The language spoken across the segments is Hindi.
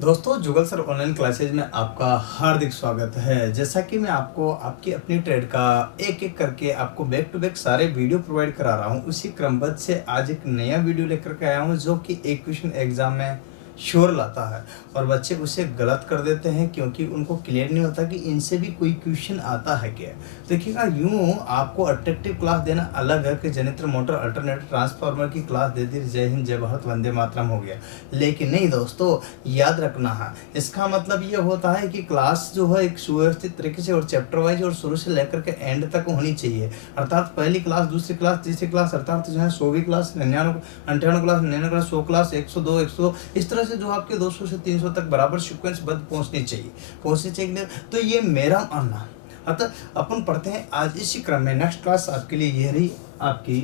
दोस्तों जुगल सर ऑनलाइन क्लासेज में आपका हार्दिक स्वागत है। जैसा कि मैं आपको आपकी अपनी ट्रेड का एक एक करके आपको बैक टू बैक सारे वीडियो प्रोवाइड करा रहा हूं, उसी क्रमबद्ध से आज एक नया वीडियो लेकर के आया हूं जो कि एक क्वेश्चन एग्जाम में श्योर लाता है और बच्चे उसे गलत कर देते हैं क्योंकि उनको क्लियर नहीं होता कि इनसे भी कोई क्वेश्चन आता है क्या। देखिएगा, यूँ आपको अट्रैक्टिव क्लास देना अलग है कि जनरेटर मोटर अल्टरनेटर ट्रांसफार्मर की क्लास दे दी, जय हिंद जय भारत वंदे मातरम हो गया। लेकिन नहीं दोस्तों, याद रखना है, इसका मतलब ये होता है कि क्लास जो है एक सुव्यवस्थित तरीके से और चैप्टर वाइज और शुरू से लेकर के एंड तक होनी चाहिए। अर्थात पहली क्लास, दूसरी क्लास, तीसरी क्लास, अर्थात जो है 100वीं क्लास, 99 98 क्लास, 99 क्लास, 100 क्लास, 102 102 इस तरह से जो आपके 200 से 300 तक बराबर सीक्वेंस बद्ध पहुंचनी चाहिए। तो ये मेरा मानना। अतः अपन पढ़ते हैं आज इसी क्रम में। नेक्स्ट क्लास आपके लिए ये रही आपकी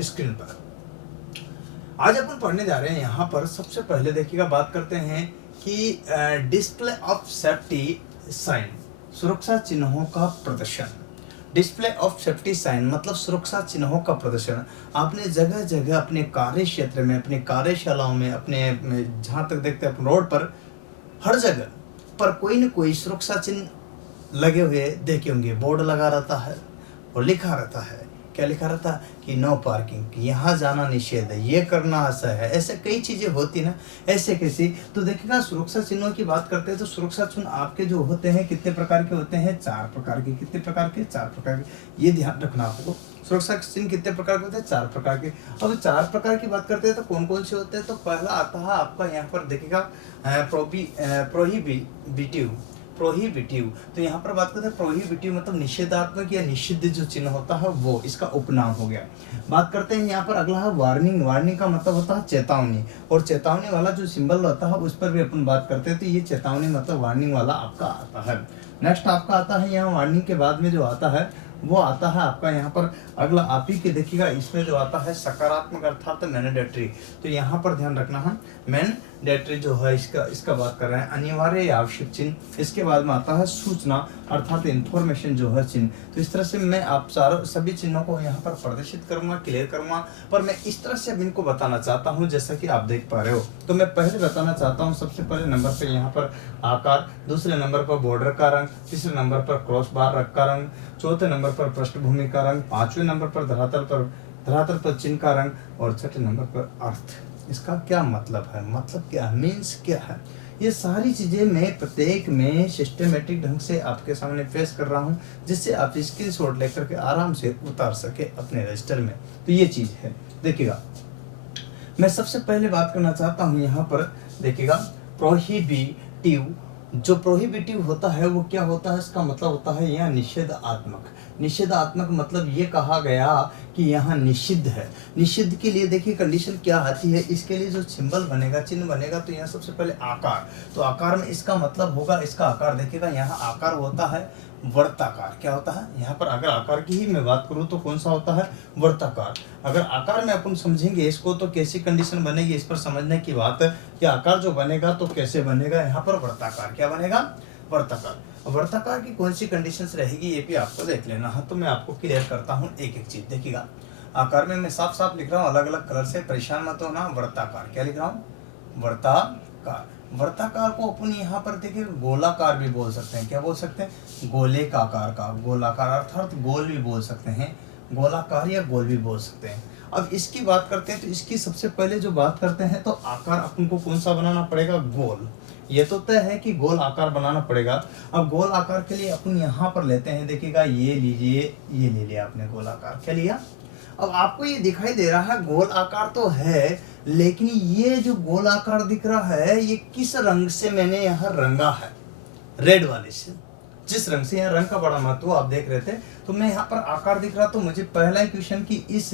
स्क्रीन पर। आज अपन पढ़ने जा रहे हैं, यहाँ पर सबसे पहले देखिएगा, बात करते हैं कि डिस्प्ले ऑफ सेफ्टी साइन, सुरक्षा चिन्हों का प्रदर्शन। डिस्प्ले ऑफ सेफ्टी साइन मतलब सुरक्षा चिन्हों का प्रदर्शन। आपने जगह जगह अपने कार्य क्षेत्र में, अपने कार्यशालाओं में, अपने जहाँ तक देखते हैं अपने रोड पर, हर जगह पर कोई न कोई सुरक्षा चिन्ह लगे हुए देखे होंगे। बोर्ड लगा रहता है और लिखा रहता है, क्या लिखा रहता है कि नो पार्किंग, यहाँ जाना निषेध है, ये करना ऐसा है, ऐसे कई चीज़ें होती ना। ऐसे कैसी, तो देखिएगा सुरक्षा चिन्हों की बात करते हैं तो सुरक्षा चिन्ह आपके जो होते हैं कितने प्रकार के होते हैं? 4 प्रकार के। कितने प्रकार के? 4 प्रकार के। ये ध्यान रखना आपको। सुरक्षा चिन्ह कितने प्रकार के होते हैं? 4 प्रकार के। अब 4 प्रकार की बात करते हैं तो कौन कौन से होते हैं? तो पहला आता है आपका यहाँ पर देखिएगा प्रोहिबिटिव। तो यहाँ पर बात करते हैं प्रोहिबिटिव मतलब निषेधात्मक या निषिद्ध जो चिन्ह होता है वो, इसका उपनाम हो गया। बात करते हैं यहाँ पर अगला है वार्निंग। वार्निंग का मतलब होता है चेतावनी, और चेतावनी वाला जो सिंबल होता है उस पर भी अपन बात करते हैं। तो ये चेतावनी मतलब वार्निंग वाला आपका आता है। नेक्स्ट आपका आता है यहाँ वार्निंग के बाद में जो आता है वो आता है आपका यहाँ पर अगला आप ही के देखिएगा, इसमें जो आता है सकारात्मक अर्थात मैंडेटरी। तो यहाँ पर ध्यान रखना है, मैंडेटरी जो है इसका बात कर रहे हैं, अनिवार्य या आवश्यक चिन्ह। इसके बाद में आता है सूचना अर्थात इंफॉर्मेशन जो है चिन्ह। तो इस तरह से मैं आप सभी चिन्हों को यहाँ पर प्रदर्शित करूंगा, क्लियर करूंगा, पर मैं इस तरह से अब इनको बताना चाहता हूँ जैसा कि आप देख पा रहे हो। तो मैं पहले बताना चाहता हूँ सबसे पहले नंबर पर यहाँ पर आकार, दूसरे नंबर पर बॉर्डर का रंग, तीसरे नंबर पर क्रॉस बार रख का रंग, चौथे नंबर पर पृष्ठभूमि का रंग, पांचवें नंबर पर धरातल पर चिन्ह का रंग, और छठे नंबर पर अर्थ। इसका क्या मतलब है, मतलब क्या मीन्स क्या है, ये सारी चीजें मैं प्रत्येक में सिस्टमेटिक ढंग से आपके सामने पेश कर रहा हूं, जिससे आप स्क्रीनशॉट लेकर के आराम से उतार सके अपने रजिस्टर में। तो ये चीज है। देखिएगा, मैं सबसे पहले बात करना चाहता हूं यहाँ पर देखिएगा प्रोहिबिटिव। जो प्रोहिबिटिव होता है वो क्या होता है? इसका मतलब होता है यहाँ निषेधात्मक। निषेधात्मक मतलब ये कहा गया कि यहाँ निषिद्ध है। निषिद्ध के लिए देखिए कंडीशन क्या आती है, इसके लिए जो सिंबल बनेगा, चिन्ह बनेगा, तो यहाँ सबसे पहले आकार। तो आकार में इसका मतलब होगा, इसका आकार देखिएगा, यहाँ आकार होता है वर्ताकार। क्या होता है यहाँ पर? अगर आकार की ही मैं बात करूँ तो कौन सा होता है? वर्ताकार। अगर आकार में अपन समझेंगे इसको तो कैसी कंडीशन बनेगी, इस पर समझने की बात है कि आकार जो बनेगा तो कैसे बनेगा? यहाँ पर वर्ताकार। क्या बनेगा? वर्ताकार। वर्ताकार की कौन सी कंडीशंस रहेगी ये भी आपको देख लेना है। तो मैं आपको क्लियर करता हूँ एक एक चीज। देखिएगा, आकार में मैं साफ साफ लिख रहा हूँ अलग अलग कलर से, परेशान मत होना। वर्ताकार क्या लिख रहा हूँ? वर्ताकार। वर्ताकार को अपन यहाँ पर देखिए गोलाकार भी बोल सकते हैं। क्या बोल सकते हैं? गोले का आकार का, गोलाकार अर्थात गोल भी बोल सकते हैं, गोलाकार या गोल भी बोल सकते हैं। अब इसकी बात करते हैं तो इसकी सबसे पहले जो बात करते हैं तो आकार अपन को कौन सा बनाना पड़ेगा? गोल। ये तो तय है कि गोल आकार बनाना पड़ेगा। अब गोल आकार के लिए अपन यहाँ पर लेते हैं, देखिएगा ये लीजिए, ये ले लिया आपने गोल आकार। क्या लिया? अब आपको ये दिखाई दे रहा है गोल आकार तो है, लेकिन ये जो गोल आकार दिख रहा है ये किस रंग से मैंने यहाँ रंगा है? रेड वाले से। जिस रंग से यहाँ रंग का बड़ा महत्व आप देख रहे थे, तो मैं यहाँ पर आकार दिख रहा, तो मुझे पहला ही क्वेश्चन की इस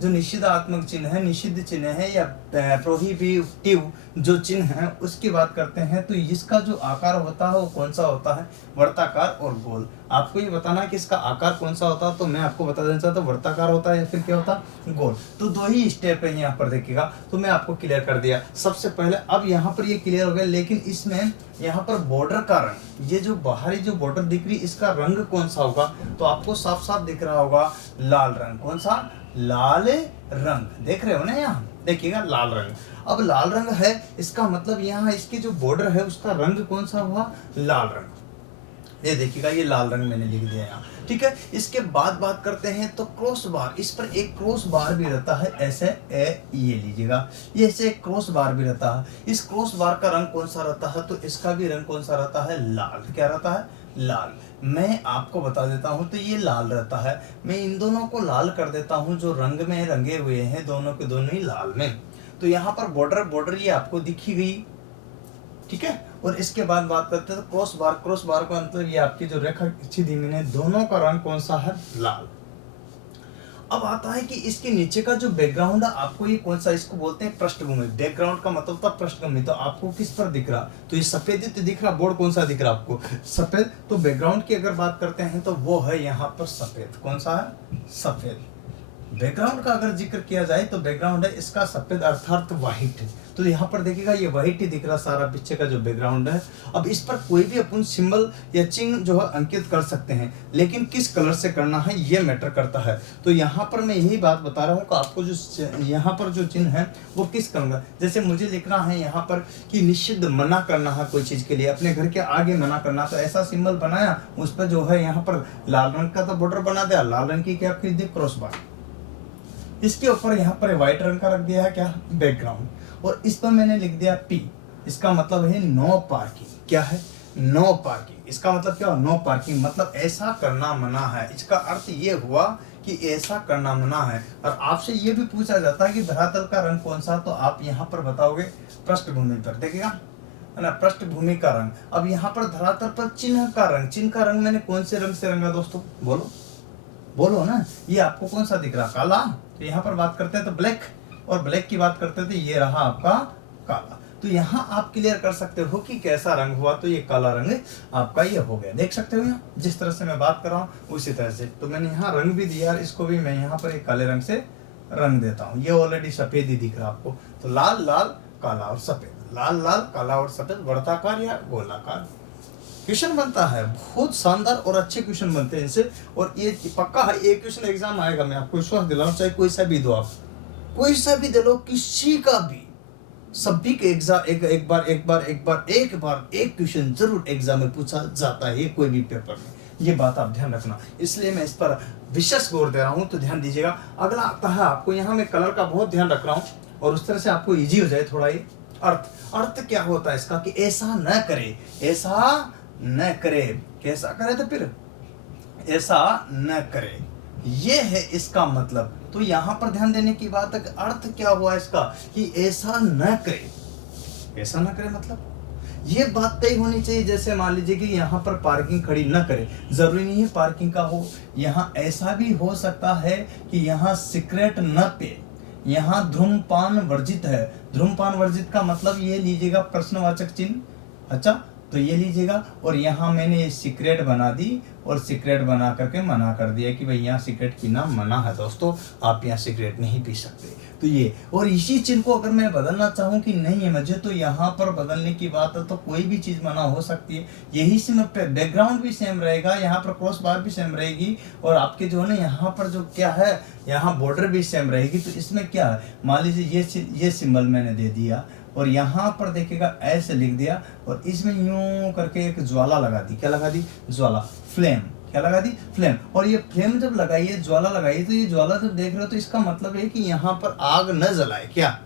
जो निषेधात्मक चिन्ह है, निषिद्ध चिन्ह है या प्रोहिबिटिव जो चिन्ह है उसकी बात करते हैं, तो इसका जो आकार होता है वो कौन सा होता है? वर्ताकार और गोल। आपको ये बताना है कि इसका आकार कौन सा होता है, तो मैं आपको बता देना चाहता हूँ वर्ताकार होता है या फिर क्या होता है? गोल। तो 2 ही स्टेप है यहाँ पर देखिएगा, तो मैं आपको क्लियर कर दिया सबसे पहले। अब यहाँ पर ये क्लियर हो गया, लेकिन इसमें यहाँ पर बॉर्डर का रंग, ये जो बाहरी जो बॉर्डर दिख रही है इसका रंग कौन सा होगा? तो आपको साफ साफ दिख रहा होगा लाल रंग। कौन सा? लाल रंग। देख रहे हो ना यहाँ, देखिएगा लाल रंग। अब लाल रंग है, इसका मतलब यहाँ इसकी जो बॉर्डर है उसका रंग कौन सा हुआ, लाल रंग। ये देखिएगा ये लाल रंग मैंने लिख दिया यहाँ, ठीक है। इसके बाद बात करते हैं तो क्रॉस बार, इस पर एक क्रॉस बार भी रहता है ऐसे, ये लीजिएगा, ये ऐसे एक क्रॉस बार भी रहता है। इस क्रॉस बार का रंग कौन सा रहता है, तो इसका भी रंग कौन सा रहता है, लाल। क्या रहता है, लाल। मैं आपको बता देता हूं तो ये लाल रहता है। मैं इन दोनों को लाल कर देता हूं, जो रंग में रंगे हुए हैं दोनों के दोनों ही लाल में। तो यहाँ पर बॉर्डर ये आपको दिखी गई, ठीक है। और इसके बाद बात करते हैं तो क्रॉस बार का मतलब ये आपकी जो रेखा खींची दी मैंने, दोनों का रंग कौन सा है, लाल। अब आता है कि इसके नीचे का जो बैकग्राउंड है आपको ये कौन सा, इसको बोलते हैं पृष्ठभूमि। बैकग्राउंड का मतलब था पृष्ठभूमि, तो आपको किस पर दिख रहा, तो ये सफेद तो दिख रहा, बोर्ड कौन सा दिख रहा आपको, सफेद। तो बैकग्राउंड की अगर बात करते हैं तो वो है यहाँ पर सफेद। कौन सा है, सफेद। बैकग्राउंड का अगर जिक्र किया जाए तो बैकग्राउंड है इसका सफेद अर्थात व्हाइट। तो यहाँ पर देखिएगा ये व्हाइट ही दिख रहा सारा पीछे का जो बैकग्राउंड है। अब इस पर कोई भी अपन सिंबल या चिन्ह जो है अंकित कर सकते हैं, लेकिन किस कलर से करना है ये मैटर करता है। तो यहाँ पर मैं यही बात बता रहा हूँ कि आपको जो यहाँ पर जो चिन्ह है वो किस करूँगा। जैसे मुझे लिखना है यहाँ पर कि निषिद्ध, मना करना है कोई चीज़ के लिए, अपने घर के आगे मना करना, तो ऐसा सिंबल बनाया, उस पर जो है यहाँ पर लाल रंग का तो बॉर्डर बना दिया, लाल रंग की क्या खरीद दी, क्रॉस बार। इसके ऊपर यहाँ पर व्हाइट रंग का रख दिया है क्या, बैकग्राउंड, और इस पर मैंने लिख दिया P। इसका मतलब है नो पार्किंग। क्या है, नो पार्किंग। इसका मतलब क्या, नो पार्किंग मतलब ऐसा करना मना है। इसका अर्थ ये हुआ कि ऐसा करना मना है। और आपसे ये भी पूछा जाता है कि धरातल का रंग कौन सा, तो आप यहाँ पर बताओगे पृष्ठभूमि पर, देखिएगा है ना, पृष्ठभूमि का रंग। अब यहाँ पर धरातल पर चिन्ह का रंग, चिन्ह का रंग मैंने कौन से रंग से रंगा दोस्तों, बोलो बोलो ना। ये आपको कौन सा दिख रहा, काला। तो यहाँ पर बात करते हैं तो ब्लैक, और ब्लैक की बात करते हैं तो ये रहा आपका काला। तो यहाँ आप क्लियर कर सकते हो कि कैसा रंग हुआ, तो ये काला रंग आपका ये हो गया। देख सकते हो यहाँ जिस तरह से मैं बात कर रहा हूँ उसी तरह से। तो मैंने यहाँ रंग भी दिया, इसको भी मैं यहाँ पर एक काले रंग से रंग देता हूँ। ये ऑलरेडी सफेद ही दिख रहा आपको। तो लाल लाल काला और सफेद, लाल लाल काला और सफेद, वर्ताकार या गोलाकार क्वेश्चन बनता है। बहुत शानदार और अच्छे क्वेश्चन बनते हैं इनसे, और ये पक्का है एक क्वेश्चन एग्जाम आएगा। मैं आपको विश्वास दिलाऊं, चाहे कोई सा भी दो, आप कोई सा भी दे लो, किसी का भी, सभी के एग्जाम एक बार एक क्वेश्चन जरूर एग्जाम में पूछा जाता है, कोई भी पेपर में। ये बात आप ध्यान रखना, इसलिए मैं इस पर विशेष गौर दे रहा हूँ। तो ध्यान दीजिएगा। अगला आता है आपको, यहाँ मैं कलर का बहुत ध्यान रख रहा हूँ, और उस तरह से आपको इजी हो जाए थोड़ा। ये अर्थ क्या होता है इसका, कि ऐसा न करे, ऐसा न करे, कैसा करे, तो फिर ऐसा न करे, ये है इसका मतलब। तो यहाँ पर ध्यान देने की बात है कि अर्थ क्या हुआ इसका, कि ऐसा न करे। ऐसा न करे मतलब ये बात तय होनी चाहिए। जैसे मान लीजिए कि यहाँ पर पार्किंग खड़ी न करे, जरूरी नहीं है पार्किंग का हो। यहाँ ऐसा भी हो सकता है कि यहाँ सिगरेट न पिए, यहाँ धूम्रपान वर्जित है। धूम्रपान वर्जित का मतलब ये लीजिएगा प्रश्नवाचक चिन्ह, अच्छा तो ये लीजिएगा। और यहाँ मैंने सिगरेट बना दी, और सिगरेट बना करके मना कर दिया कि भाई यहाँ सिगरेट पीना मना है दोस्तों, आप यहाँ सिगरेट नहीं पी सकते। तो ये, और इसी चिन्ह को अगर मैं बदलना चाहूँ कि नहीं है मुझे, तो यहाँ पर बदलने की बात है तो कोई भी चीज़ मना हो सकती है। यही से बैकग्राउंड भी सेम रहेगा, यहाँ पर क्रॉस बार भी सेम रहेगी, और आपके जो है ना यहाँ पर जो क्या है, यहाँ बॉर्डर भी सेम रहेगी। तो इसमें क्या है, मान लीजिए ये सिंबल मैंने दे दिया, और यहाँ पर देखिएगा ऐसे लिख दिया, और इसमें यूं करके एक ज्वाला लगा दी। क्या लगा दी, ज्वाला, फ्लेम। क्या लगा दी, फ्लेम। और ये फ्लेम जब लगाइए, ज्वाला लगाइए, तो ये ज्वाला जब देख रहे हो तो इसका मतलब है कि यहाँ पर आग न जलाए। क्या,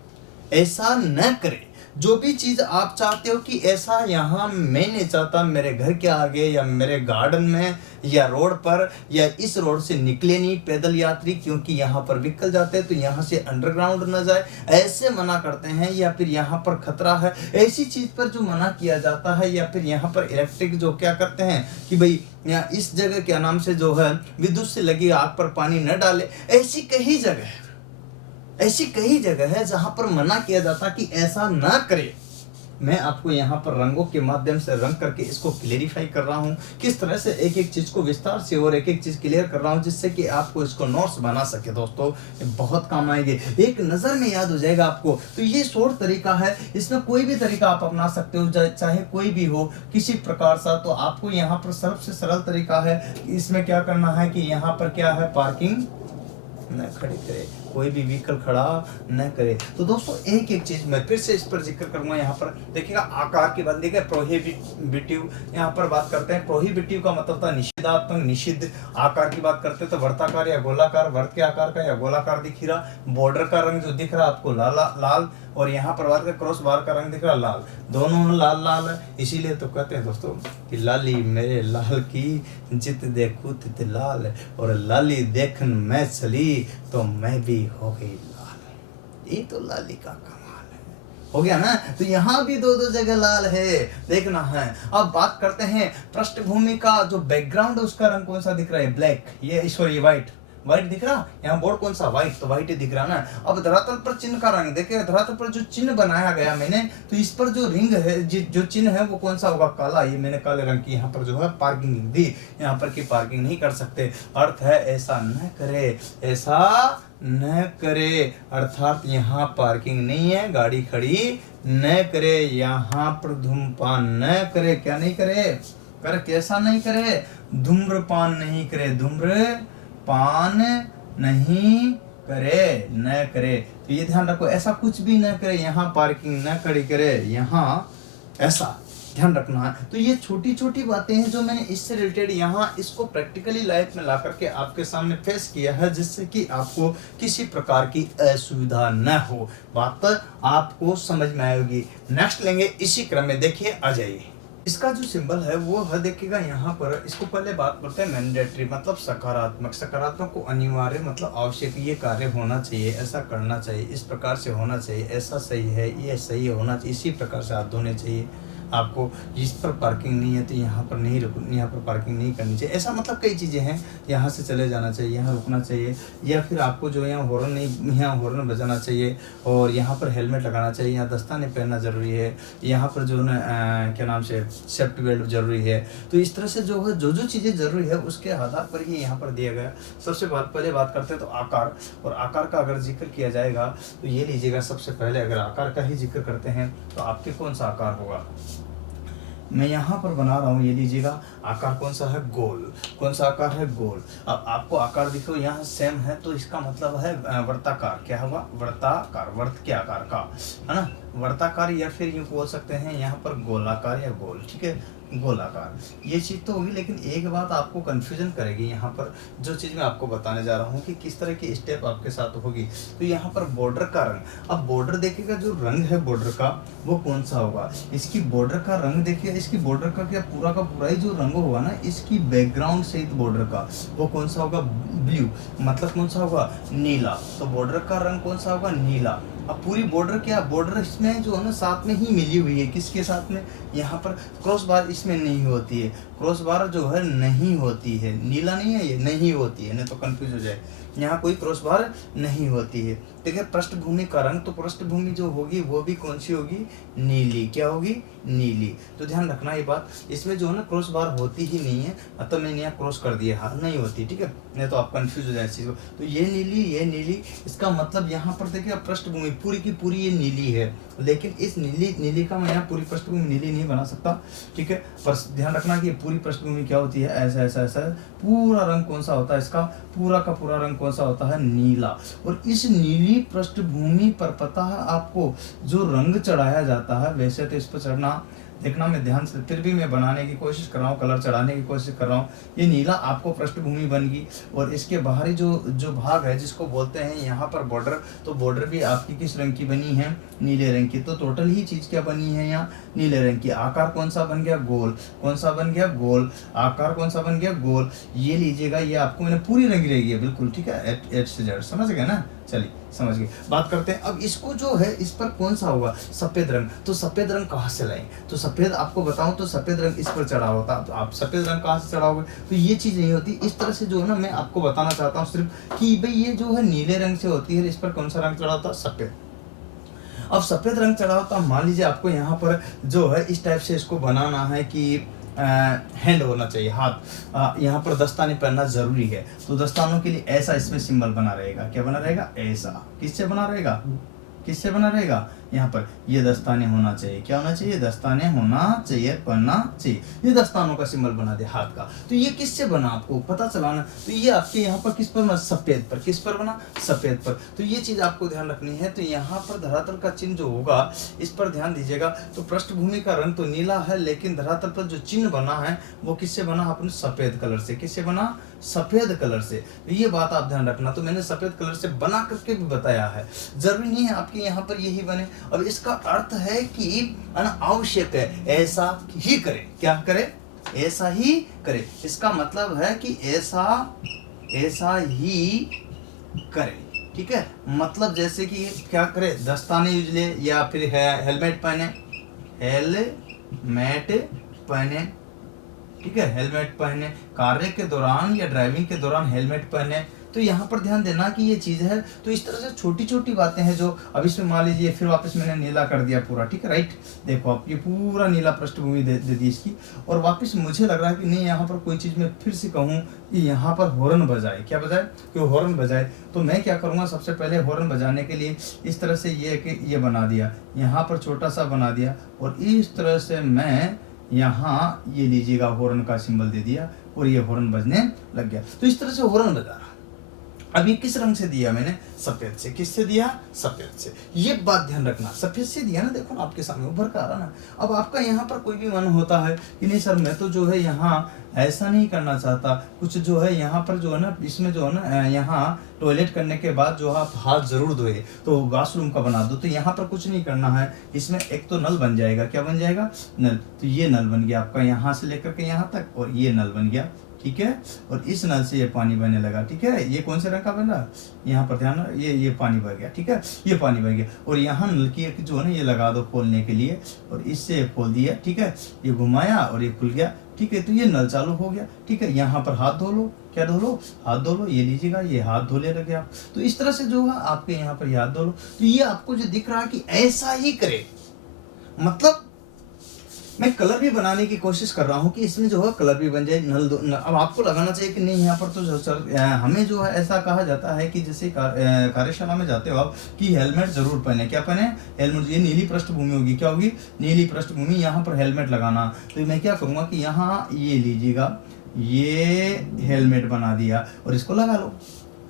ऐसा न करे। जो भी चीज आप चाहते हो कि ऐसा यहाँ मैं नहीं चाहता मेरे घर के आगे या मेरे गार्डन में या रोड पर, या इस रोड से निकले नहीं पैदल यात्री, क्योंकि यहाँ पर व्हीकल जाते हैं तो यहाँ से अंडरग्राउंड न जाए, ऐसे मना करते हैं। या फिर यहाँ पर खतरा है, ऐसी चीज पर जो मना किया जाता है। या फिर यहाँ पर इलेक्ट्रिक जो क्या करते हैं कि भाई यहाँ इस जगह क्या नाम से जो है विद्युत से लगी आग पर पानी न डाले। ऐसी कई जगह है जहां पर मना किया जाता कि ऐसा ना करे। मैं आपको यहाँ पर रंगों के माध्यम से रंग करके इसको क्लियरिफाई कर रहा हूँ, किस तरह से एक एक चीज को विस्तार से और एक एक चीज क्लियर कर रहा हूँ, जिससे कि आपको इसको नोट्स बना सके। दोस्तों ये बहुत काम आएंगे, एक नजर में याद हो जाएगा आपको। तो ये शॉर्ट तरीका है, इसमें कोई भी तरीका आप अपना सकते हो, चाहे कोई भी हो किसी प्रकार सा। तो आपको यहाँ पर सबसे सरल तरीका है, इसमें क्या करना है कि यहाँ पर क्या है, पार्किंग न खड़ी करे, कोई भी व्हीकल खड़ा न करे। तो दोस्तों एक एक चीज मैं फिर से इस पर जिक्र करूंगा। यहाँ पर देखिएगा आकार की बात देखिए प्रोहिबिटिव, यहाँ पर बात करते हैं प्रोहिबिटिव का मतलब था निषेधात्मक, निषिद्ध। आकार की बात करते हैं तो वर्ताकार या गोलाकार, वर्त के आकार का या गोलाकार दिख रहा। बॉर्डर का रंग जो दिख रहा आपको लाल लाल, और यहाँ पर बात करें क्रॉस बार का रंग दिख रहा लाल, दोनों लाल लाल है। इसीलिए तो कहते हैं दोस्तों कि लाली मेरे लाल की जित देखूं तित लाल, और लाली देखन मैं चली तो मैं भी हो गई लाल। ये तो लाली का कमाल है, हो गया ना। तो यहाँ भी दो दो जगह लाल है, देखना है। अब बात करते हैं पृष्ठभूमि का जो बैकग्राउंड है उसका रंग कौन सा दिख रहा है, ब्लैक, ये सॉरी व्हाइट, व्हाइट दिख रहा। यहाँ बोर्ड कौन सा, व्हाइट, तो व्हाइट ही दिख रहा ना। अब धरातल पर चिन्ह का रंग देखिए, धरातल पर जो चिन्ह बनाया गया मैंने, तो इस पर जो रिंग है, जो चिन्ह है वो कौन सा होगा, काला। ये मैंने काले रंग की यहाँ पर जो है पार्किंग लिख दी, यहाँ पर की पार्किंग नहीं कर सकते। अर्थ है ऐसा न करे, ऐसा न करे, अर्थात यहाँ पार्किंग नहीं है, गाड़ी खड़ी न करे, यहाँ पर धूम्रपान न करे। क्या नहीं करे, कर कैसा नहीं करे, धूम्रपान नहीं करे, धूम्रपान नहीं करे, न करे। तो ये ध्यान रखो, ऐसा कुछ भी न करे, यहाँ पार्किंग न खड़ी करे, यहाँ ऐसा ध्यान रखना है। तो ये छोटी छोटी बातें हैं जो मैंने इससे रिलेटेड यहाँ इसको प्रैक्टिकली लाइफ में ला करके आपके सामने फेस किया है, जिससे कि आपको किसी प्रकार की असुविधा न हो, बात आपको समझ में आएगी। नेक्स्ट लेंगे इसी क्रम में, देखिए आ जाइए। इसका जो सिंबल है वो है देखिएगा यहाँ पर। इसको पहले बात करते हैं मैंडेटरी, मतलब सकारात्मक। सकारात्मक को अनिवार्य मतलब आवश्यक, ये कार्य होना चाहिए, ऐसा करना चाहिए, इस प्रकार से होना चाहिए, ऐसा सही है, ये सही होना चाहिए, इसी प्रकार से हाथ धोने चाहिए आपको। इस पर पार्किंग नहीं है तो यहाँ पर नहीं रुक, यहाँ पर पार्किंग नहीं करनी चाहिए, ऐसा मतलब कई चीज़ें हैं। यहाँ से चले जाना चाहिए, यहाँ रुकना चाहिए, या फिर आपको जो यहाँ हॉर्न नहीं, यहाँ हॉर्न बजाना चाहिए, और यहाँ पर हेलमेट लगाना चाहिए, यहाँ दस्ताने पहनना जरूरी है, यहाँ पर जो ना क्या नाम से सेफ्टी बेल्ट जरूरी है। तो इस तरह से जो है जो चीज़ें जरूरी है उसके आधार पर ही यहाँ पर दिया गया। सबसे पहले बात करते हैं तो आकार, और आकार का अगर जिक्र किया जाएगा तो ये लीजिएगा, सबसे पहले अगर आकार का ही जिक्र करते हैं तो आपके कौन सा आकार होगा। मैं यहाँ पर बना रहा हूँ, ये लीजिएगा आकार कौन सा है, गोल। कौन सा आकार है, गोल। अब आपको आकार दिखो यहाँ सेम है, तो इसका मतलब है वर्ताकार। क्या होगा, वर्ताकार, वर्त के आकार का, है ना, वर्ताकार, या फिर यूँ बोल सकते हैं यहाँ पर गोलाकार या गोल, ठीक है, गोलाकार। ये चीज़ तो होगी, लेकिन एक बात आपको कंफ्यूजन करेगी यहाँ पर, जो चीज़ मैं आपको बताने जा रहा हूँ कि किस तरह की स्टेप आपके साथ होगी। तो यहाँ पर बॉर्डर का रंग, अब बॉर्डर देखिएगा, जो रंग है बॉर्डर का वो कौन सा होगा। इसकी बॉर्डर का रंग देखिए, इसकी बॉर्डर का क्या पूरा का पूरा ही जो रंग होगा ना, इसकी बैकग्राउंड सहित बॉर्डर का, वो कौन सा होगा, ब्लू, मतलब कौन सा होगा, नीला। तो बॉर्डर का रंग कौन सा होगा, नीला। अब पूरी बॉर्डर क्या, बॉर्डर इसमें जो है ना साथ में ही मिली हुई है, किसके साथ में, यहाँ पर क्रॉस बार इसमें नहीं होती है, क्रॉस बार जो है नहीं होती है, नीला नहीं है, ये नहीं होती है, नहीं तो कंफ्यूज हो जाए, यहाँ कोई क्रॉस बार नहीं होती है। देखिए पृष्ठभूमि का रंग, तो पृष्ठभूमि जो होगी वो भी कौन सी होगी, नीली। क्या होगी, नीली। तो ध्यान रखना ये बात, इसमें जो है ना क्रॉस बार होती ही नहीं है, मतलब मैंने यहाँ क्रॉस कर दिया, हाँ नहीं होती, ठीक है, नहीं तो आप कंफ्यूज हो जाए इस चीज़ को। तो ये नीली, ये नीली, इसका मतलब यहाँ पर देखिए पृष्ठभूमि पूरी की पूरी ये नीली है, लेकिन इस नीली का मैं यहाँ पूरी पृष्ठभूमि नीली नहीं बना सकता, ठीक है। पर ध्यान रखना कि पूरी पृष्ठभूमि क्या होती है, ऐसा ऐसा ऐसा, पूरा रंग कौन सा होता है, इसका पूरा का पूरा रंग कौन सा होता है, नीला। और इस नीली पृष्ठभूमि पर पता है आपको जो रंग चढ़ाया जाता है, वैसे तो इस पर चढ़ना देखना मैं ध्यान से, फिर भी मैं बनाने की कोशिश कर रहा हूँ, कलर चढ़ाने की कोशिश कर रहा हूँ। ये नीला आपको पृष्ठभूमि बन गई, और इसके बाहरी जो भाग है जिसको बोलते हैं यहाँ पर बॉर्डर, तो बॉर्डर भी आपकी किस रंग की बनी है, नीले रंग की। तो टोटल ही चीज़ क्या बनी है यहाँ, नीले रंग की। आकार कौन सा बन गया, गोल। कौन सा बन गया, गोल। आकार कौन सा बन गया, गोल। ये लीजिएगा, ये आपको मैंने पूरी रंगी रहेगी है, बिल्कुल ठीक है, एट से जेड, समझ गए ना। चलिए समझ गए। बात करते हैं अब इसको जो है, इस पर कौन सा होगा, सफेद रंग। तो सफेद रंग कहाँ से लाएं, तो सफेद आपको बताऊं तो सफेद रंग इस पर चढ़ा होता, तो आप सफेद रंग कहाँ से चढ़ाओगे, तो ये चीज़ नहीं होती। इस तरह से जो है ना मैं आपको बताना चाहता हूँ सिर्फ कि भाई ये जो है नीले रंग से होती है, इस पर कौन सा रंग चढ़ा होता है, सफेद। अब सफेद रंग चढ़ा होता, मान लीजिए आपको यहाँ पर जो है इस टाइप से इसको बनाना है कि हैंड होना चाहिए, हाथ, यहाँ पर दस्ताने पहनना जरूरी है, तो दस्तानों के लिए ऐसा इसमें सिंबल बना रहेगा। क्या बना रहेगा, ऐसा। किससे बना रहेगा, किससे बना रहेगा, यहाँ पर ये दस्ताने होना चाहिए, क्या होना चाहिए, दस्ताने होना चाहिए, पहनना चाहिए। ये दस्तानों का सिंबल बना दे हाथ का। तो ये किससे बना आपको पता चला ना। तो ये आपके यहाँ पर किस पर बना, सफेद पर। किस पर बना, सफेद पर। तो ये चीज आपको ध्यान रखनी है। तो यहाँ पर धरातल का चिन्ह जो होगा इस पर ध्यान दीजिएगा। तो पृष्ठभूमि का रंग तो नीला है, लेकिन धरातल पर जो चिन्ह बना है वो किससे बना, अपने सफेद कलर से। किससे बना, सफेद कलर से। तो ये बात आप ध्यान रखना। तो मैंने सफेद कलर से बना करके भी बताया है, जरूरी नहीं है आपके यहाँ पर यही बने। अब इसका अर्थ है कि आवश्यक है ऐसा ही करे। क्या करे, ऐसा ही करे। इसका मतलब है कि ऐसा ही करे। ठीक है, मतलब जैसे कि क्या करे, दस्ताने यूज ले या फिर हेलमेट पहने, हेलमेट पहने। ठीक है, हेलमेट पहने, कार्य के दौरान या ड्राइविंग के दौरान हेलमेट पहने। तो यहाँ पर ध्यान देना कि ये चीज है। तो इस तरह से छोटी छोटी बातें हैं जो अब इसमें मान लीजिए फिर वापस मैंने नीला कर दिया पूरा। ठीक है, राइट, देखो आप ये पूरा नीला पृष्ठभूमि दे दी इसकी। और वापस मुझे लग रहा है कि नहीं, यहाँ पर कोई चीज मैं फिर से कहूँ कि यहाँ पर हॉर्न बजाए। क्या बजाए, कि हॉर्न बजाए। तो मैं क्या करूँगा, सबसे पहले हॉर्न बजाने के लिए इस तरह से ये बना दिया, यहाँ पर छोटा सा बना दिया, और इस तरह से मैं यहाँ ये लीजिएगा हॉर्न का सिंबल दे दिया, और ये हॉर्न बजने लग गया। तो इस तरह से हॉर्न बजा रहा। अब ये किस रंग से दिया मैंने, सफेद से। किससे दिया, सफेद से। ये बात ध्यान रखना, सफेद से दिया ना, देखो ना आपके सामने उभर कर आ रहा ना। अब आपका यहाँ पर कोई भी मन होता है कि नहीं सर मैं तो जो है यहाँ ऐसा नहीं करना चाहता, कुछ जो है यहाँ पर जो है ना, इसमें जो है ना, यहाँ टॉयलेट करने के बाद जो आप हाथ जरूर धोए, तो वॉशरूम का बना दो। तो यहाँ पर कुछ नहीं करना है, इसमें एक तो नल बन जाएगा। क्या बन जाएगा, नल। तो ये नल बन गया आपका यहाँ से लेकर के यहाँ तक, और ये नल बन गया। ठीक है, और इस नल से ये पानी बहने लगा। ठीक है, ये कौन से रंग का बन रहा, यहाँ पर ध्यान, ये पानी बह गया। ठीक है, ये पानी बह गया। और यहाँ नल की एक जो है ना ये लगा दो खोलने के लिए, और इससे खोल दिया। ठीक है, ये घुमाया और ये खुल गया। ठीक है, तो ये नल चालू हो गया। ठीक है, यहाँ पर हाथ धो लो। क्या धो लो, हाथ धो लो। ये लीजिएगा, ये हाथ धो ले लगे आप। तो इस तरह से जो है आपके यहाँ पर हाथ धो लो। तो ये आपको जो दिख रहा है कि ऐसा ही करे, मतलब मैं कलर भी बनाने की कोशिश कर रहा हूँ कि इसमें जो है कलर भी बन जाए। अब आपको लगाना चाहिए कि नहीं, यहाँ पर तो सर हमें जो है ऐसा कहा जाता है कि जैसे कार्यशाला में जाते हो आप कि हेलमेट जरूर पहने। क्या पहने, हेलमेट। ये नीली पृष्ठभूमि होगी, क्या होगी, नीली पृष्ठभूमि, यहाँ पर हेलमेट लगाना। तो मैं क्या करूँगा कि यहाँ ये लीजिएगा, ये हेलमेट बना दिया और इसको लगा लो।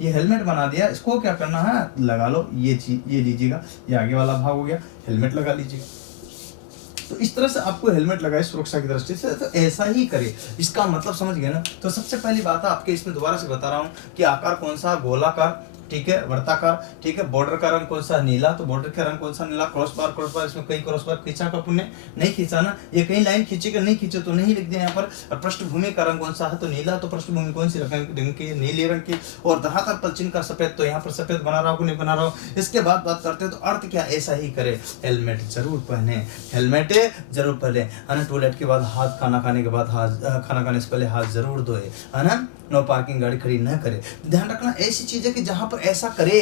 ये हेलमेट बना दिया, इसको क्या करना है, लगा लो। ये चीज ये लीजिएगा, ये आगे वाला भाग हो गया, हेलमेट लगा लीजिएगा। तो इस तरह से आपको हेलमेट लगाए सुरक्षा की दृष्टि से। तो ऐसा ही करे, इसका मतलब समझ गए ना। तो सबसे पहली बात है आपके इसमें दोबारा से बता रहा हूँ कि आकार कौन सा, गोलाकार। ठीक है, वर्ताकार। ठीक है, बॉर्डर का रंग कौन सा, नीला। तो बॉर्डर का रंग कौन सा, नीला। क्रॉस बार इसमें कई क्रॉस बार खींचा का पुण्य नहीं खींचा ना, ये कहीं लाइन खींचे का नहीं खींचे तो नहीं लिख दिया यहाँ पर। और पृष्ठभूमि का रंग कौन सा है, तो नीला। तो पृष्ठभूमि कौन सी रंग की, नीले रंग की। और धरातल पर चिन्ह का सफेद, तो यहाँ पर सफेद बना रहा हो नहीं बना रहा हो। इसके बाद बात करते हैं तो अर्थ क्या, ऐसा ही करे, हेलमेट जरूर पहने, हेलमेट जरूर पहने, है ना। टॉयलेट के बाद हाथ, खाना खाने के बाद हाथ, खाना खाने से पहले हाथ जरूर धोए, है ना। नो पार्किंग, गाड़ी खड़ी न करे। ध्यान रखना ऐसी चीजें कि जहां पर ऐसा करे,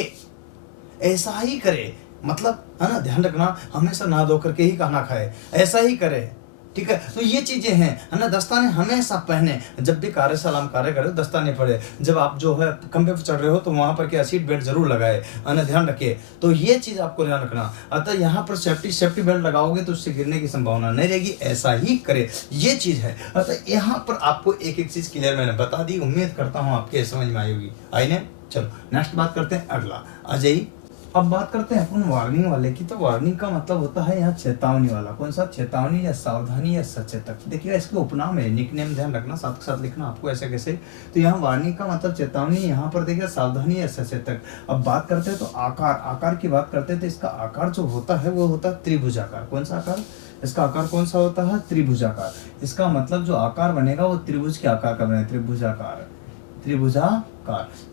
ऐसा ही करे, मतलब है ना। ध्यान रखना हमेशा नहा धो करके ही खाना खाए, ऐसा ही करे। ठीक है, तो ये चीजें हैं, है ना। दस्ताने हमेशा पहने, जब भी कार्यशाला में कार्य करे दस्ताने पहने। जब आप जो है खंबे पर चढ़ रहे हो तो वहां पर क्या, सीट बेल्ट जरूर लगाए, है ना, ध्यान रखिए। तो ये चीज आपको ध्यान रखना। अतः यहाँ पर सेफ्टी बेल्ट लगाओगे तो उससे गिरने की संभावना नहीं रहेगी, ऐसा ही करे, ये चीज है। अतः यहाँ पर आपको एक एक चीज क्लियर मैंने बता दी, उम्मीद करता हूँ आपके समझ में आई होगी। आई ने, चलो नेक्स्ट बात करते हैं, अगला आ जाइए। अब बात करते हैं अपन वार्निंग वाले की। तो वार्निंग का मतलब होता है यहाँ चेतावनी वाला। कौन सा, चेतावनी या सावधानी या सचेतक। देखिएगा इसके उपनाम है, निकनेम ध्यान रखना, साथ के साथ लिखना आपको ऐसे कैसे। तो यहाँ वार्निंग का मतलब चेतावनी, यहाँ पर देखिए सावधानी या सचेतक। अब बात करते हैं तो आकार की बात करते हैं। तो इसका आकार जो होता है वो होता है त्रिभुजाकार। कौन सा आकार, इसका आकार कौन सा होता है, त्रिभुजाकार। इसका मतलब जो आकार बनेगा वो त्रिभुज के आकार का बनेगा, त्रिभुजाकार।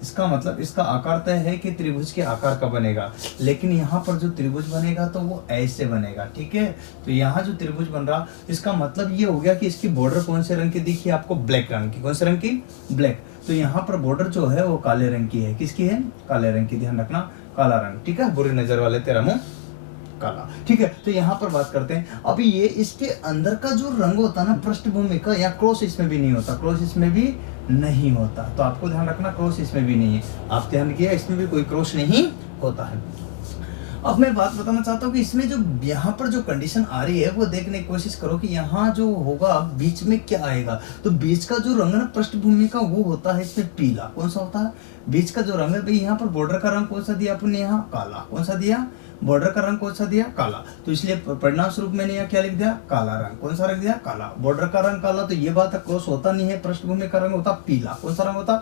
इसका मतलब इसका आकार तय है कि त्रिभुज के आकार का बनेगा, लेकिन यहाँ पर जो त्रिभुज बनेगा तो वो ऐसे बनेगा। ठीक है, तो यहाँ जो त्रिभुज बन रहा, इसका मतलब ये हो गया कि इसकी बॉर्डर कौन से रंग की दिखी आपको, ब्लैक रंग की। कौन से रंग की, ब्लैक। तो यहाँ पर बॉर्डर जो है वो काले रंग की है। किसकी है, काले रंग की। ध्यान रखना, काला रंग। ठीक है, बुरी नजर वाले तेरा मुंह काला। ठीक है, तो यहाँ पर बात करते हैं। अभी ये इसके अंदर का जो रंग होता है ना पृष्ठभूमि का, या क्रॉस इसमें भी नहीं होता, क्रॉस इसमें भी नहीं होता। तो आपको ध्यान रखना क्रॉस इसमें भी नहीं है। आप ध्यान किया, इसमें भी कोई क्रॉस नहीं होता है। अब मैं बात बताना चाहता हूँ कि इसमें जो यहाँ पर जो कंडीशन आ रही है वो देखने की कोशिश करो कि यहाँ जो होगा बीच में क्या आएगा। तो बीच का जो रंग ना पृष्ठभूमि का वो होता है इसमें पीला। कौन सा होता है बीच का जो रंग है भाई? यहाँ पर बॉर्डर का रंग कौन सा दिया आपने? यहाँ काला। कौन सा दिया? बॉर्डर का रंग कौन सा दिया? काला। तो इसलिए परिणाम स्वरूप मैंने यहाँ क्या लिख दिया? काला रंग। कौन सा रख दिया? काला। बॉर्डर का रंग काला, तो ये बात है क्रॉस होता नहीं है। पृष्ठभूमि का रंग होता पीला। कौन सा रंग होता?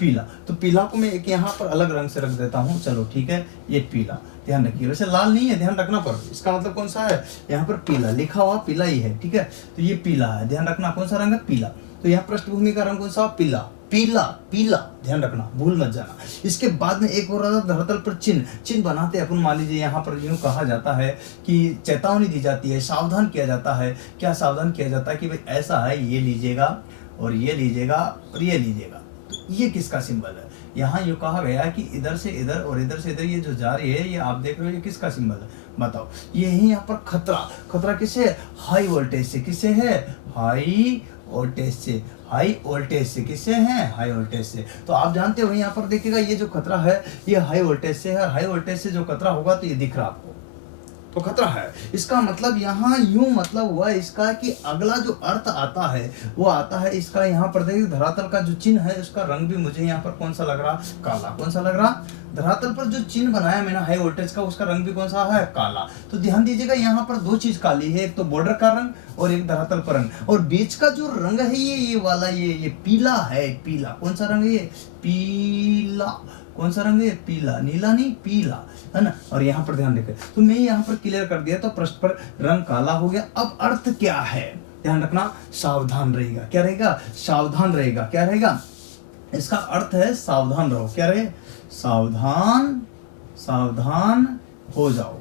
पीला। तो पीला को मैं एक यहाँ पर अलग रंग से रख देता हूँ। चलो ठीक है, ये पीला ध्यान रखिए। वैसे लाल नहीं है, ध्यान रखना पर इसका मतलब कौन सा है? यहाँ पर पीला लिखा हुआ पीला ही है, ठीक है। तो ये पीला है, ध्यान रखना। कौन सा रंग है? पीला। तो यहाँ पृष्ठभूमि का रंग कौन सा? पीला। पीला पीला, ध्यान रखना, भूल मत जाना। इसके बाद में एक और आता है धरातल पर चिन्ह बनाते हैं अपन। मान लीजिए यहाँ पर यूं कहा जाता है कि चेतावनी दी जाती है, सावधान किया जाता है। क्या सावधान किया जाता है कि भाई ऐसा है, ये लीजिएगा और ये लीजिएगा और ये लीजिएगा। तो ये किसका सिंबल है? यहाँ यूं कहा गया है कि इधर से इधर और इधर से इधर ये जो जा रही है, ये आप देख रहे हो, ये किसका सिंबल है बताओ? ये ही यहाँ पर खतरा। खतरा किसे? हाई वोल्टेज से। किसे है? हाई वोल्टेज से। हाई वोल्टेज से। किससे है? हाई वोल्टेज से। तो आप जानते हो यहाँ पर देखिएगा ये जो खतरा है ये हाई वोल्टेज से है। हाई वोल्टेज से जो खतरा होगा तो ये दिख रहा आपको, तो खतरा है। इसका मतलब यहाँ यूं मतलब हुआ इसका कि अगला जो अर्थ आता है वो आता है इसका, यहाँ पर देखिए धरातल का जो चिन्ह है उसका रंग भी मुझे यहाँ पर कौन सा लग रहा? काला। कौन सा लग रहा? धरातल पर जो चिन्ह बनाया मैंने हाई वोल्टेज का, उसका रंग भी कौन सा है? काला। तो ध्यान दीजिएगा यहाँ पर दो चीज काली है, एक तो बॉर्डर का रंग और एक धरातल पर रंग। और बीच का जो रंग है ये वाला, ये पीला है। पीला कौन सा रंग है? ये पीला। कौन सा रंग है? पीला। नीला नहीं, पीला, है ना। और यहाँ पर ध्यान देकर तो मैं यहाँ पर क्लियर कर दिया, तो पृष्ठ पर रंग काला हो गया। अब अर्थ क्या है ध्यान रखना? सावधान रहेगा। क्या रहेगा? सावधान रहेगा। क्या रहेगा? इसका अर्थ है सावधान रहो। क्या रहे? सावधान, सावधान हो जाओ।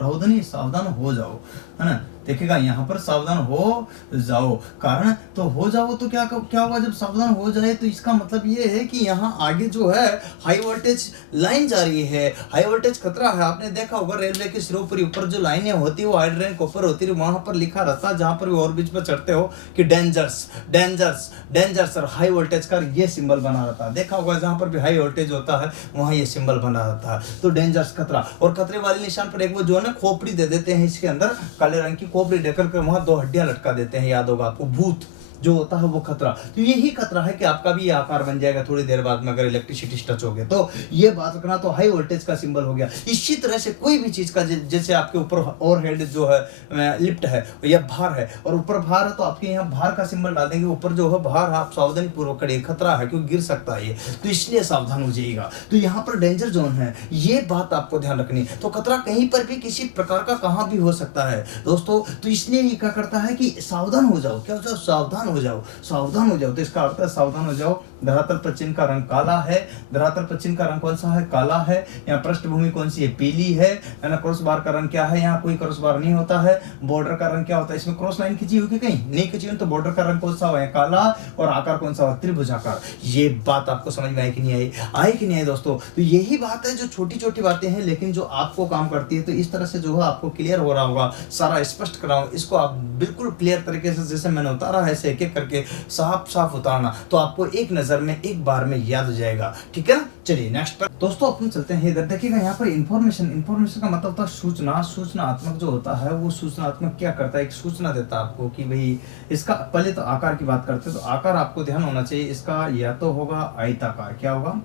रहो तो नहीं, सावधान हो जाओ, है ना। देखिएगा यहाँ पर सावधान हो जाओ, कारण तो हो जाओ तो क्या होगा? जब सावधान हो जाए तो इसका मतलब ये है कि यहाँ आगे जो है हाई वोल्टेज लाइन जा रही है, हाई वोल्टेज खतरा है। आपने देखा होगा रेलवे के सिरों पर ऊपर जो लाइनें होती है वो हाइड्रेन कॉपर होती है, वहां पर लिखा रहता है जहां पर भी ओवरब्रिज पर चढ़ते हो कि डेंजर्स डेंजर्स डेंजर्स, और हाई वोल्टेज का ये सिंबल बना रहता है। देखा होगा जहां पर भी हाई वोल्टेज होता है वहां ये सिंबल बना रहता है। तो डेंजर्स खतरा, और खतरे वाले निशान पर एक वो जो है ना खोपड़ी दे देते हैं, इसके अंदर काले रंग की खोपड़ी देकर के वहां 2 हड्डियां लटका देते हैं, याद होगा आपको। भूत जो होता है वो खतरा। तो यही खतरा है कि आपका भी ये आकार बन जाएगा थोड़ी देर बाद में अगर इलेक्ट्रिसिटी टच हो गया। तो ये बात रखना, तो हाई वोल्टेज का सिंबल हो गया। इसी तरह से कोई भी चीज का जैसे आपके ऊपर ओवरहेड जो है लिफ्ट है या भार है, और ऊपर भार है तो आपके यहाँ भार का सिंबल डाल देंगे, ऊपर जो है भार आप सावधानी पूर्वक करिए, खतरा है क्योंकि गिर सकता है ये, तो इसलिए सावधान हो जाइएगा। तो यहाँ पर डेंजर जोन है, ये बात आपको ध्यान रखनी है। तो खतरा कहीं पर भी किसी प्रकार का कहाँ भी हो सकता है दोस्तों। तो इसलिए ये क्या करता है कि सावधान हो जाओ। क्या हो जाओ? सावधान हो जाओ, सावधान हो जाओ। तो इसका अर्थ है सावधान हो जाओ। धरातल पर चिन्ह का रंग काला है। धरातल पर चिन्ह का रंग कौन सा है? काला है। यहाँ पृष्ठभूमि कौन सी है? पीली है ना। क्रॉस बार का रंग क्या है? यहाँ कोई क्रॉस बार नहीं होता है। बॉर्डर का रंग क्या होता है? इसमें क्रॉस लाइन खींची हुई कहीं नहीं खींची हुई, तो बॉर्डर का रंग कौन सा है? काला। और आकार कौन सा है? त्रिभुजाकार। ये बात आपको समझ में आई कि नहीं आई? आई कि नहीं आई दोस्तों? तो यही बात है जो छोटी छोटी बातें हैं लेकिन जो आपको काम करती है। तो इस तरह से जो है आपको क्लियर हो रहा होगा, सारा स्पष्ट कर रहा हूँ। इसको आप बिल्कुल क्लियर तरीके से जैसे मैंने उतारा है ऐसे एक एक करके साफ साफ उतारना, तो आपको एक नजर में एक बार में याद हो जाएगा। ठीक है ना। चलिए नेक्स्ट पर दोस्तों अपन चलते हैं। इधर देखिएगा यहाँ पर इंफॉर्मेशन का मतलब होता है सूचना। सूचनात्मक जो होता है वो सूचनात्मक क्या करता है? एक सूचना देता है आपको कि भाई इसका, पहले तो आकार की बात करते हैं तो आकार आपको ध्यान होना चाहिए इसका, या तो होगा आयताकार, क्या होगा?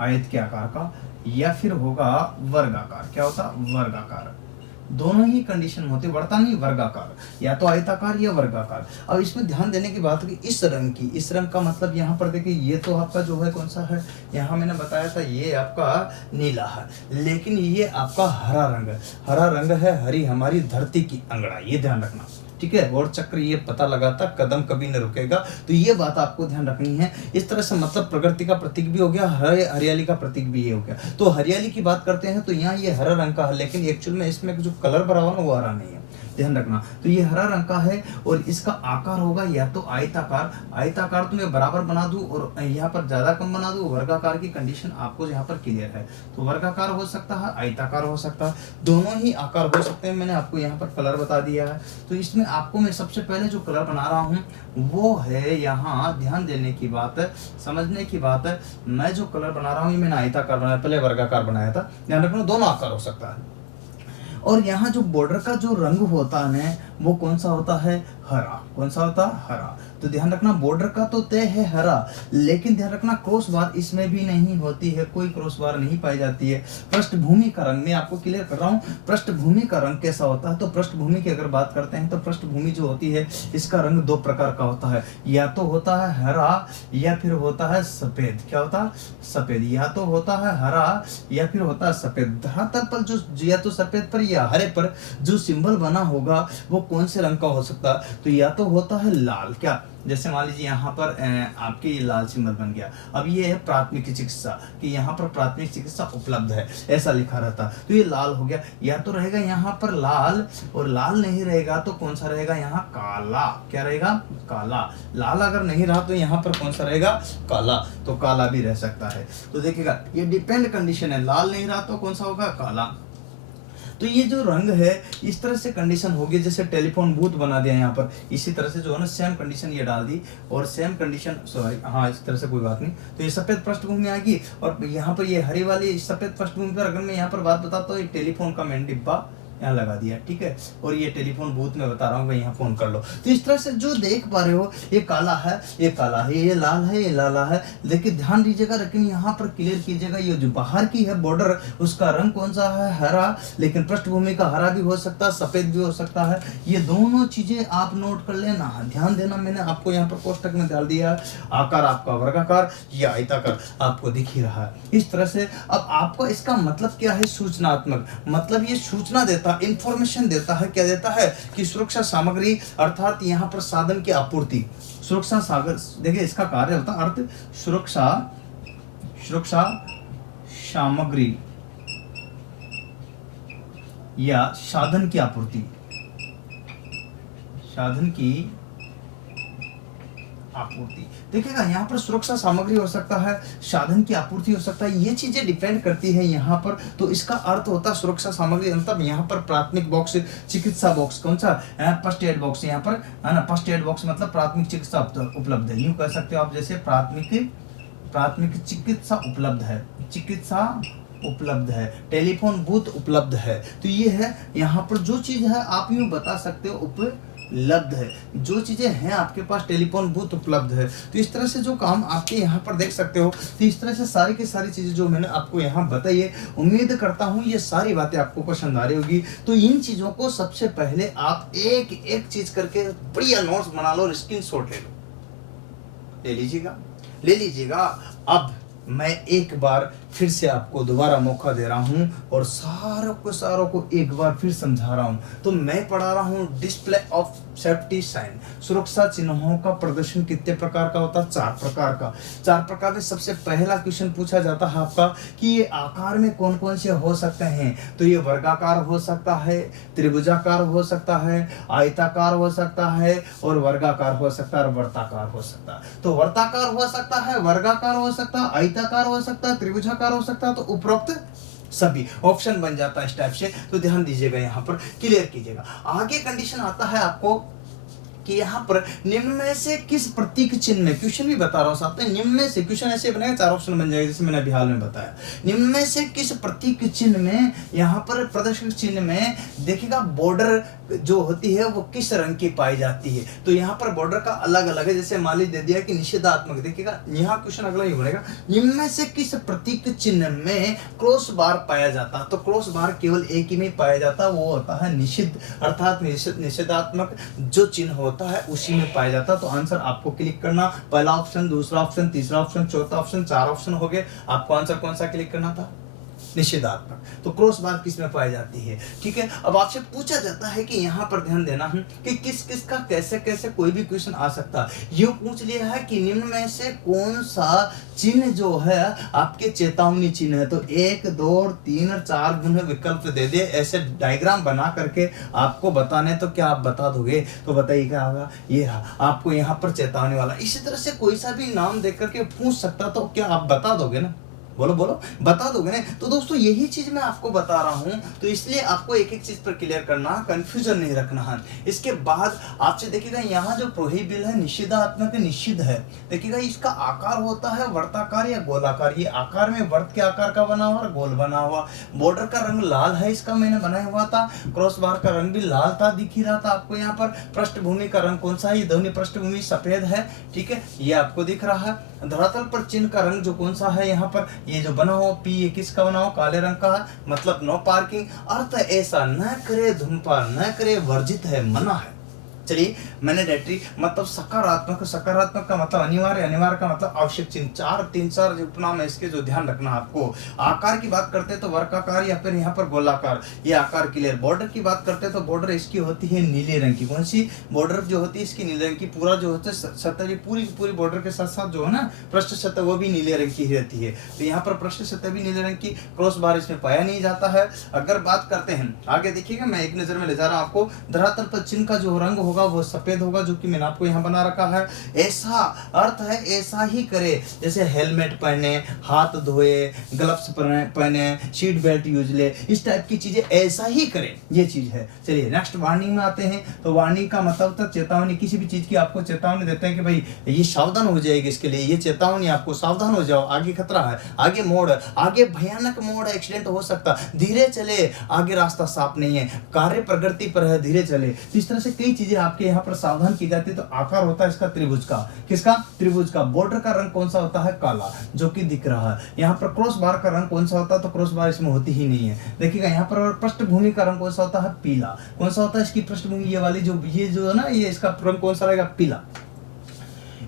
आयत के आकार का, या फिर होगा वर्गाकार। क्या होता? वर्गाकार। दोनों ही कंडीशन होती, बढ़ता नहीं, वर्गाकार, या तो आयताकार या वर्गाकार। अब इसमें ध्यान देने की बात है कि इस रंग की, इस रंग का मतलब यहाँ पर देखिए ये तो आपका जो है कौन सा है? यहाँ मैंने बताया था ये आपका नीला है, लेकिन ये आपका हरा रंग है। हरा रंग है, हरी हमारी धरती की अंगड़ाई, ये ध्यान रखना। ठीक है। और चक्र ये पता लगाता कदम कभी न रुकेगा, तो ये बात आपको ध्यान रखनी है। इस तरह से मतलब प्रकृति का प्रतीक भी हो गया, हरियाली का प्रतीक भी ये हो गया। तो हरियाली की बात करते हैं तो यहाँ ये हरा रंग का है, लेकिन एक्चुअल में इसमें जो कलर भरा हुआ ना वो हरा नहीं है, ध्यान रखना। तो ये हरा रंग का है और इसका आकार होगा या तो आयताकार। आयताकार तो मैं बराबर बना दूं और यहाँ पर ज्यादा कम बना दूं। वर्गाकार की कंडीशन आपको यहाँ पर क्लियर है, तो वर्गाकार हो सकता है, आयताकार हो सकता है, दोनों ही आकार हो सकते हैं। मैंने आपको यहाँ पर कलर बता दिया है। तो इसमें आपको मैं सबसे पहले जो कलर बना रहा हूँ वो है, यहाँ ध्यान देने की बात है, समझने की बात है। मैं जो कलर बना रहा हूँ ये मैंने आयताकार बनाया, पहले वर्गाकार बनाया था। ध्यान रखना दोनों आकार हो सकता है। और यहाँ जो बॉर्डर का जो रंग होता है ना वो कौन सा होता है, हरा। कौन सा होता है, हरा। तो ध्यान रखना बॉर्डर का तो तय है हरा, लेकिन ध्यान रखना क्रॉस बार इसमें भी नहीं होती है, कोई क्रॉस बार नहीं पाई जाती है। पृष्ठभूमि का रंग मैं आपको क्लियर कर रहा हूँ, पृष्ठभूमि का रंग कैसा होता है। तो पृष्ठभूमि की अगर बात करते हैं तो पृष्ठभूमि जो होती है इसका रंग दो प्रकार का होता है, या तो होता है हरा या फिर होता है सफेद। क्या होता है, सफेद। या तो होता है हरा या फिर होता है सफेद। धरातल पर जो या तो सफेद पर या हरे पर जो सिंबल बना होगा वो कौन से रंग का हो सकता है, तो या तो होता है लाल। क्या, जैसे मान लीजिए यहाँ पर आपके ये लाल सिंबल बन गया। अब ये है प्राथमिक चिकित्सा, कि यहाँ पर प्राथमिक चिकित्सा उपलब्ध है ऐसा लिखा रहता, तो ये लाल हो गया। या तो रहेगा यहाँ पर लाल, और लाल नहीं रहेगा तो कौन सा रहेगा यहाँ, काला। क्या रहेगा, काला। लाल अगर नहीं रहा तो यहाँ पर कौन सा रहेगा, काला। तो काला भी रह सकता है। तो देखिएगा ये डिपेंड कंडीशन है, लाल नहीं रहा तो कौन सा होगा, काला। तो ये जो रंग है इस तरह से कंडीशन होगी, जैसे टेलीफोन बूथ बना दिया यहाँ पर, इसी तरह से जो है ना सेम कंडीशन ये डाल दी, और सेम कंडीशन सॉरी हाँ इस तरह से कोई बात नहीं। तो ये सफेद पृष्ठभूमि आ गई, और यहाँ पर ये हरी वाली सफेद पृष्ठभूमि पर अगर मैं यहाँ पर बात बताता हूँ, ये टेलीफोन का मेन डिब्बा यहाँ लगा दिया, ठीक है। और ये टेलीफोन बूथ में बता रहा हूँ, यहाँ फोन कर लो। तो इस तरह से जो देख पा रहे हो, ये काला है, ये काला है, ये लाल है, ये लाला है। लेकिन ध्यान दीजिएगा, लेकिन यहाँ पर क्लियर कीजिएगा, ये जो बाहर की है बॉर्डर उसका रंग कौन सा है, हरा। लेकिन पृष्ठभूमि का हरा भी हो सकता है, सफेद भी हो सकता है। ये दोनों चीजें आप नोट कर लेना, ध्यान देना। मैंने आपको यहाँ पर कोष्टक में डाल दिया, आकार आपका वर्गाकार या आयताकार आपको दिख ही रहा है इस तरह से। अब आपको इसका मतलब क्या है, सूचनात्मक मतलब ये सूचना देता, इंफॉर्मेशन देता है। क्या देता है कि सुरक्षा सामग्री, अर्थात यहाँ पर साधन की आपूर्ति, सुरक्षा सागर, देखिए इसका कार्य होता है अर्थ, सुरक्षा सामग्री या साधन की आपूर्ति, साधन की आपूर्ति। देखिएगा यहाँ पर सुरक्षा सामग्री हो सकता है, साधन की आपूर्ति हो सकता है, ये चीजें डिपेंड करती है यहाँ पर। तो इसका अर्थ होता है सुरक्षा सामग्री, मतलब यहाँ पर प्राथमिक बॉक्स, चिकित्सा बॉक्स, कौन सा, फर्स्ट एड बॉक्स यहाँ पर है ना। फर्स्ट एड बॉक्स मतलब प्राथमिक चिकित्सा उपलब्ध है, यूं कह सकते हो आप, जैसे प्राथमिक चिकित्सा उपलब्ध है, चिकित्सा उपलब्ध है, टेलीफोन बूथ उपलब्ध है। तो ये है यहाँ पर जो चीज है आप यूं बता सकते हो उपलब्ध है, जो चीजें हैं आपके पास टेलीफोन बूथ उपलब्ध है। तो इस तरह से जो काम आपके यहाँ पर देख सकते हो। तो इस तरह से सारी की सारी चीजें जो मैंने आपको यहाँ बताई है, उम्मीद करता हूँ ये सारी बातें आपको पसंद आ रही होगी। तो इन चीजों को सबसे पहले आप एक एक चीज करके बढ़िया नोट्स बना लो और स्क्रीनशॉट ले लीजिएगा। अब मैं एक बार फिर से आपको दोबारा मौका दे रहा हूं और सारों को एक बार फिर समझा रहा हूं। तो मैं पढ़ा रहा हूं डिस्प्ले ऑफ सेफ्टी साइन, सुरक्षा चिन्हों का प्रदर्शन कितने प्रकार का होता है, 4 प्रकार का। 4 प्रकार में सबसे पहला क्वेश्चन पूछा जाता है आपका कि ये आकार में कौन कौन से हो सकते हैं। तो ये वर्गाकार हो सकता है, त्रिभुजाकार हो सकता है, आयताकार हो सकता है, और वर्गाकार हो सकता है, और वर्ताकार हो सकता है। तो वर्ताकार हो सकता है, वर्गाकार हो सकता है, आयताकार हो सकता है, त्रिभुजाकार हो सकता है। तो उपरोक्त सभी ऑप्शन बन जाता है इस टाइप से। तो ध्यान दीजिएगा, यहाँ पर क्लियर कीजिएगा। आगे कंडीशन आता है आपको कि यहाँ पर निम्न में से किस प्रतीक चिन्ह में, क्वेश्चन भी बता रहा हूँ साथ में, निम्न में से क्वेश्चन ऐसे बनेगा, 4 ऑप्शन बन जाएगा जैसे मैंने अभी हाल में बताया। निम्न में से किस प्रतीक चिन्ह में, यहाँ पर प्रदर्शक चिन्ह में देखिएगा बॉर्डर जो होती है वो किस रंग की पाई जाती है। तो यहाँ पर बॉर्डर का अलग अलग है, जैसे मान लीजिए दे दिया कि निषेधात्मक। देखिएगा यहाँ क्वेश्चन अगला ही बनेगा, निम्न में से किस प्रतीक चिन्ह में क्रॉस बार पाया जाता है। तो क्रॉस बार केवल एक ही में पाया जाता है, वो होता है निषिद्ध, अर्थात निषेधात्मक जो चिन्ह होता है उसी में पाया जाता है। तो आंसर आपको क्लिक करना, पहला ऑप्शन, दूसरा ऑप्शन, तीसरा ऑप्शन, चौथा ऑप्शन, 4 ऑप्शन हो गए। आपको आंसर कौन सा क्लिक करना था, निषेधात्मक। तो क्रॉस बार किस में पाई जाती है, ठीक है। अब आपसे पूछा जाता है कि यहाँ पर ध्यान देना है कि किस किस का कैसे कैसे कोई भी क्वेश्चन आ सकता है। यूं पूछ लिया है कि निम्न में से कौन सा चिन्ह जो है आपके चेतावनी चिन्ह है। तो 1, 2, 3 और 4 गुण विकल्प दे दिए, ऐसे डायग्राम बना करके आपको बताने। तो क्या आप बता दोगे, तो बताइए क्या होगा, ये रहा आपको यहाँ पर चेतावनी वाला। इसी तरह से कोई सा भी नाम देख करके पूछ सकता, तो क्या आप बता दोगे ना, बोलो बोलो, बता दोगे ना। तो दोस्तों यही चीज मैं आपको बता रहा हूं, तो इसलिए आपको एक एक चीज पर क्लियर करना, कंफ्यूजन नहीं रखना है। इसके बाद आपसे देखिएगा यहाँ जो प्रोहिबिल है निषेधात्मक निषिद्ध है, देखिएगा इसका आकार होता है वर्ताकार या गोलाकार। ये आकार में वर्त के आकार का बना हुआ और गोल बना हुआ। बॉर्डर का रंग लाल है, इसका मैंने बनाया हुआ था। क्रॉस बार का रंग भी लाल था, दिख ही रहा था आपको यहाँ पर। पृष्ठभूमि का रंग कौन सा है, ये ध्वनि पृष्ठभूमि सफेद है, ठीक है, ये आपको दिख रहा है। धरातल पर चिन्ह का रंग जो कौन सा है यहाँ पर, ये जो बना हुआ पी, ये किसका बना हुआ, काले रंग का है, मतलब नो पार्किंग। अर्थ ऐसा न करे, धूम्रपान न करे, वर्जित है, मना है। चलिए मैंडेटरी मतलब सकारात्मक, सकारात्मक का मतलब अनिवार्य, अनिवार्य का मतलब आवश्यक चिन्ह। 3-4 उपनाम है इसके, जो ध्यान रखना आपको। आकार की बात करते हैं तो वर्गाकार या फिर यहाँ पर गोलाकार, ये आकार क्लियर। बॉर्डर की बात करते हैं तो बॉर्डर इसकी होती है नीले रंग की। कौन सी बॉर्डर जो होती है इसकी, नीले रंग की। पूरा जो होता है सतह, पूरी पूरी बॉर्डर के साथ साथ जो है ना पृष्ठ सतह, वो भी नीले रंग की ही रहती है। तो यहाँ पर पृष्ठ सतह भी नीले रंग की, क्रॉस बार इसमें पाया नहीं जाता है। अगर बात करते हैं आगे, देखिएगा मैं एक नजर में ले जा रहा हूँ आपको। धरातल पर चिन्ह का जो रंग होगा वो सफेद होगा, जो कि मैंने आपको यहाँ बना रखा है। ऐसा अर्थ है ऐसा ही करे, जैसे हेलमेट पहने, हाथ धोए, ग्लव्स पहने, सीट बेल्ट यूज ले, इस टाइप की चीजें ऐसा ही करे, ये चीज है। चलिए नेक्स्ट वार्निंग में आते हैं। तो वार्निंग का मतलब था चेतावनी, किसी भी चीज की आपको चेतावनी देते हैं कि भाई ये सावधान हो जाएगी, इसके लिए ये चेतावनी आपको, सावधान हो जाओ, आगे खतरा है, आगे मोड़, आगे भयानक मोड़, एक्सीडेंट हो सकता, धीरे चले, आगे रास्ता साफ नहीं है, कार्य प्रगति पर है, धीरे चले। तो इस तरह से कई चीजें आपके यहाँ पर सावधान की जाती है। तो आकार होता है इसका त्रिभुज का, किसका, त्रिभुज का। बॉर्डर का रंग कौन सा होता है, काला, जो कि दिख रहा है। यहाँ पर क्रॉस बार का रंग कौन सा होता है, तो क्रॉस बार इसमें होती ही नहीं है। देखिएगा यहाँ पर पृष्ठभूमि का रंग कौन सा होता है, पीला। कौन सा होता है इसकी पृष्ठभूमि, ये वाली जो, ये जो है ना, ये इसका रंग कौन सा रहेगा, पीला।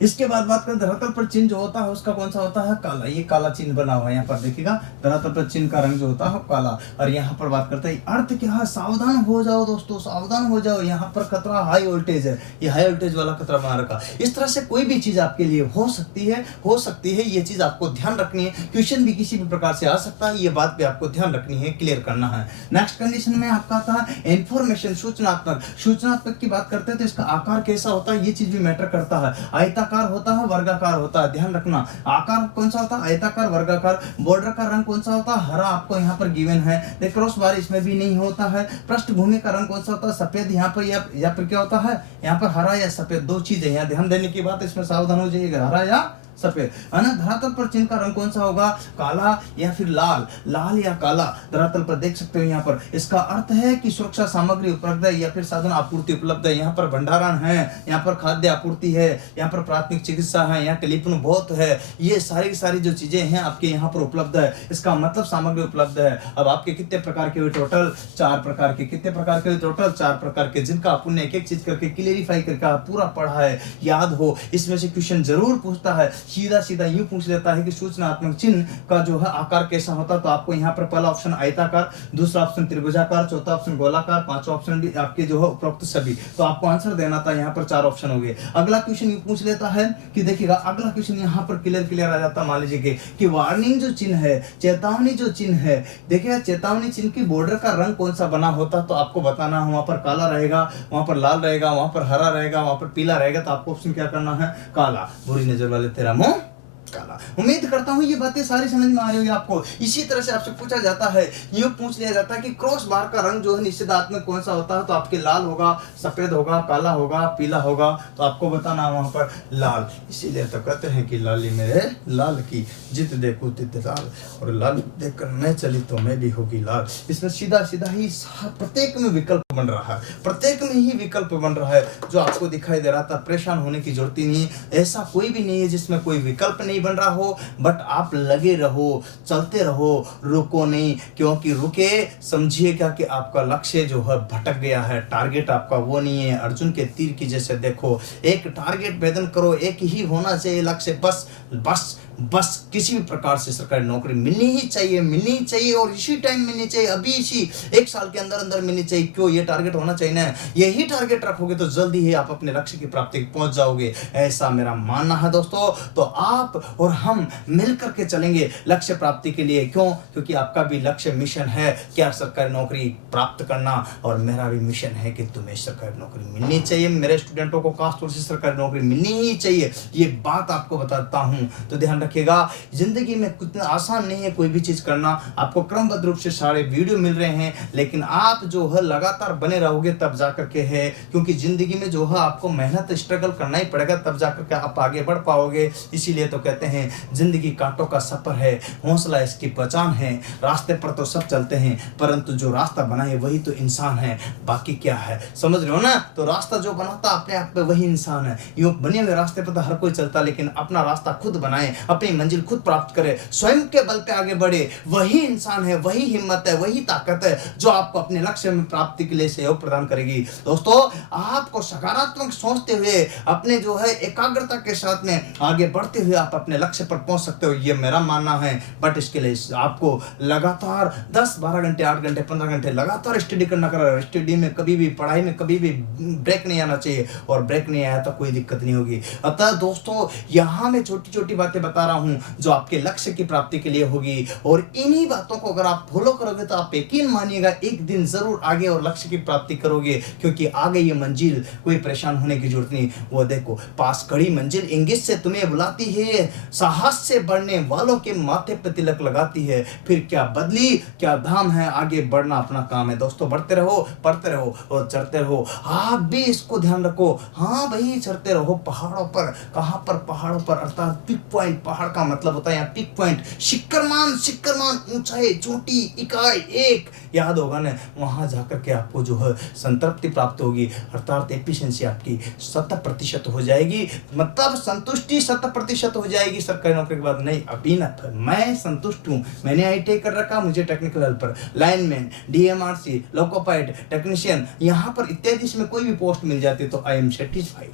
इसके बाद बात करें धरातल पर चिन्ह जो होता है उसका कौन सा होता है, काला। ये काला चिन्ह बना हुआ है यहाँ पर, देखिएगा धरातल पर चिन्ह का रंग जो होता है काला। और यहाँ पर बात करते हैं अर्थ क्या है, सावधान हो जाओ दोस्तों, सावधान हो जाओ, यहाँ पर खतरा हाई वोल्टेज है, ये हाई वोल्टेज वाला खतरा बना रखा। इस तरह से कोई भी चीज आपके लिए हो सकती है, ये चीज आपको ध्यान रखनी है। क्वेश्चन भी किसी भी प्रकार से आ सकता है, ये बात भी आपको ध्यान रखनी है, क्लियर करना है। नेक्स्ट कंडीशन में आपका था इंफॉर्मेशन, सूचनात्मक। सूचनात्मक की बात करते हैं तो इसका आकार कैसा होता है, ये चीज भी मैटर करता है। आयताकार होता है, वर्गाकार होता है, ध्यान रखना। आकार कौन सा होता है, आयताकार, वर्गाकार। बॉर्डर का रंग कौन सा होता है, हरा, आपको यहाँ पर गिवन है। क्रॉस बार इसमें भी नहीं होता है। पृष्ठभूमि का रंग कौन सा होता है, सफेद, यहाँ पर या फिर क्या होता है, यहाँ पर हरा या सफेद, दो चीजें यहाँ ध्यान देने की बात, इसमें सावधान हो जाइएगा, हरा या सफेद, है ना। धरातल पर चिन्ह का रंग कौन सा होगा, काला या फिर लाल, लाल या काला। धरातल पर देख सकते हो यहाँ पर, इसका अर्थ है कि सुरक्षा सामग्री उपलब्ध है या फिर साधन आपूर्ति उपलब्ध है। यहाँ पर भंडारण है, यहाँ पर खाद्य आपूर्ति है, यहाँ पर प्राथमिक चिकित्सा है, यहाँ टेलीफोन बहुत है, ये सारी सारी जो चीजें हैं आपके यहाँ पर उपलब्ध है। इसका मतलब सामग्री उपलब्ध है। अब आपके कितने प्रकार के हुए टोटल, 4 प्रकार के। कितने प्रकार के टोटल, 4 प्रकार के, जिनका आपने एक एक चीज करके क्लियरिफाई करके पूरा पढ़ा है, याद हो। इसमें से क्वेश्चन जरूर पूछता है, सीधा सीधा यूं पूछ लेता है कि सूचनात्मक चिन्ह का जो है आकार कैसा होता है। तो आपको यहाँ पर पहला ऑप्शन आयताकार, दूसरा ऑप्शन त्रिभुजाकार, चौथा ऑप्शन गोलाकार, पांचवा ऑप्शन भी आपके जो है उपरोक्त सभी। तो आपको आंसर देना था, यहाँ पर 4 ऑप्शन हो गए। अगला क्वेश्चन यूं पूछ लेता है कि देखिएगा अगला क्वेश्चन यहाँ पर क्लियर आ जाता है। मान लीजिए कि वार्निंग जो चिन्ह है, चेतावनी जो चिन्ह है, देखिएगा चेतावनी चिन्ह की बॉर्डर का रंग कौन सा बना होता, तो आपको बताना है। वहां पर काला रहेगा, वहां पर लाल रहेगा, वहां पर हरा रहेगा, वहां पर पीला रहेगा। तो आपको ऑप्शन क्या करना है, काला। बुरी नजर वाले तेरा मुंह काला। उम्मीद करता हूं ये बातें सारी समझ में आ रही होगी आपको। इसी तरह से आपसे पूछा जाता है, यूं पूछ लिया जाता है कि क्रॉस बार का रंग जो है निषेधात्मक कौन सा होता है, तो आपके लाल होगा, सफेद होगा, काला होगा, पीला होगा। तो आपको बताना वहां पर लाल। इसीलिए तो कहते हैं कि लाली मेरे लाल की, जित देखो तित लाल, और लाल देखकर मैं चली तो मैं भी होगी लाल। इसमें सीधा सीधा ही प्रत्येक में विकल्प बन रहा है, प्रत्येक में ही विकल्प बन रहा है, जो आपको दिखाई दे रहा था। परेशान होने की जरूरत ही नहीं, ऐसा कोई भी नहीं है जिसमें कोई विकल्प नहीं बन रहा हो। बट आप लगे रहो, चलते रहो, रुको नहीं। क्योंकि रुके समझिएगा कि आपका लक्ष्य जो है भटक गया है, टारगेट आपका वो नहीं है। अर्जुन के तीर की जैसे देखो, एक टारगेट भेदन करो, एक ही होना चाहिए लक्ष्य, बस बस बस। किसी भी प्रकार से सरकारी नौकरी मिलनी ही चाहिए, और इसी टाइम मिलनी चाहिए, अभी इसी 1 साल के अंदर अंदर मिलनी चाहिए। क्यों, ये टारगेट होना चाहिए ना। यही टारगेट रखोगे तो जल्दी ही आप अपने लक्ष्य की प्राप्ति पहुंच जाओगे, ऐसा मेरा मानना है दोस्तों। तो आप और हम मिलकर के चलेंगे लक्ष्य प्राप्ति के लिए। क्यों, क्योंकि आपका भी लक्ष्य मिशन है क्या, सरकारी नौकरी प्राप्त करना, और मेरा भी मिशन है कि तुम्हें सरकारी नौकरी मिलनी चाहिए। मेरे स्टूडेंटों को खास तौर से सरकारी नौकरी मिलनी ही चाहिए, ये बात आपको बताता हूं। तो ध्यान रखिएगा। जिंदगी में कितना आसान नहीं है कोई भी चीज करना, आपको क्रमबद्ध रूप से सारे वीडियो मिल रहे हैं, लेकिन आप जो है लगातार बने रहोगे तब जाकर के है, क्योंकि जिंदगी में जो है आपको मेहनत स्ट्रगल करना ही पड़ेगा, तब जाकर के आप आगे बढ़ पाओगे। इसीलिए तो कहते हैं जिंदगी कांटों का सफर है, हौसला इसकी पहचान है। रास्ते पर तो सब चलते हैं, परंतु जो रास्ता बनाए वही तो इंसान है, बाकी क्या है, समझ रहे हो ना। तो रास्ता जो बनाता अपने आप में वही इंसान है। यूं बने हुए रास्ते पर तो हर कोई चलता, लेकिन अपना रास्ता खुद बनाए, अपनी मंजिल खुद प्राप्त करे, स्वयं के बल पे आगे बढ़े, वही इंसान है, वही हिम्मत है, वही ताकत है जो आपको अपने लक्ष्य में प्राप्ति के लिए सहयोग प्रदान करेगी। दोस्तों, आपको सकारात्मक सोचते हुए अपने जो है एकाग्रता के साथ में आगे बढ़ते हुए आप अपने लक्ष्य पर पहुंच सकते हो, ये मेरा मानना है। बट इसके लिए आपको लगातार 10-12 घंटे, 8 घंटे, 15 घंटे लगातार स्टडी करना कर। स्टडी में कभी भी, पढ़ाई में कभी भी ब्रेक नहीं आना चाहिए, और ब्रेक नहीं आया तो कोई दिक्कत नहीं होगी। अतः दोस्तों, यहाँ मैं छोटी छोटी बातें बता रहा हूँ जो आपके लक्ष्य की प्राप्ति के लिए होगी, और इन्हीं बातों को अगर आप फॉलो करोगे तो आप यकीन मानिएगा एक दिन जरूर आगे और लक्ष्य की प्राप्ति करोगे, क्योंकि आगे ये मंजिल, कोई परेशान होने की जरूरत नहीं। वो देखो, पास खड़ी मंजिल इंगित से तुम्हें बुलाती है, साहस से बढ़ने वालों के माथे पे तिलक लगाती है। फिर क्या बदली, क्या धाम है, आगे बढ़ना अपना काम है। दोस्तों, बढ़ते रहो, पढ़ते रहो और चढ़ते रहो। आप भी इसको ध्यान रखो। हाँ भाई, चढ़ते रहो पहाड़ों पर। कहाँ पर? पहाड़ों पर, अर्थात पिक पॉइंट। पहाड़ का मतलब होता है यहाँ पिक पॉइंट, शिखरमान, ऊंचाई, चोटी, इकाई एक, याद होगा ना। वहां जाकर के आपको जो है संतृप्ति प्राप्त होगी, अर्थात एफिशिएंसी आपकी 100% हो जाएगी, मतलब संतुष्टि 100% हो जाएगी सरकारी नौकरी के बाद। नहीं, अभी ना, मैं संतुष्ट हूँ, मैंने ITI कर रखा, मुझे technical helper, lineman, DMRC, loco pilot, technician, यहाँ पर इत्यादि इसमें कोई भी पोस्ट मिल जाती तो आई एम सेटिस्फाइड।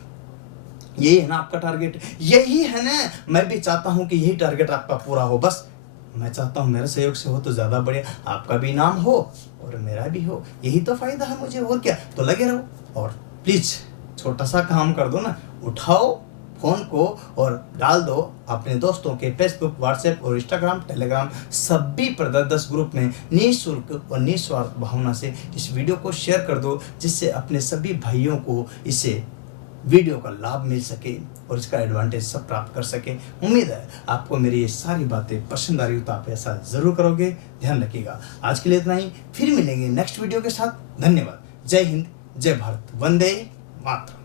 यही है ना आपका टारगेट, यही है ना। मैं भी चाहता हूं कि यही टारगेट आपका पूरा हो। बस मैं चाहता हूं मेरे सहयोग से हो तो ज्यादा बढ़िया, आपका भी नाम हो और मेरा भी हो, यही तो फायदा है मुझे, और क्या। तो लगे रहो, और प्लीज छोटा सा काम कर दो ना, उठाओ फोन को और डाल दो अपने दोस्तों के फेसबुक, व्हाट्सएप और इंस्टाग्राम, टेलीग्राम सभी पर 10 ग्रुप में निःशुल्क और निस्वार्थ भावना से इस वीडियो को शेयर कर दो, जिससे अपने सभी भाइयों को इसे वीडियो का लाभ मिल सके और इसका एडवांटेज सब प्राप्त कर सके। उम्मीद है आपको मेरी ये सारी बातें पसंद आ रही हो, तो आप ऐसा जरूर करोगे। ध्यान रखिएगा। आज के लिए इतना ही, फिर मिलेंगे नेक्स्ट वीडियो के साथ। धन्यवाद। जय हिंद, जय भारत, वंदे मातरम।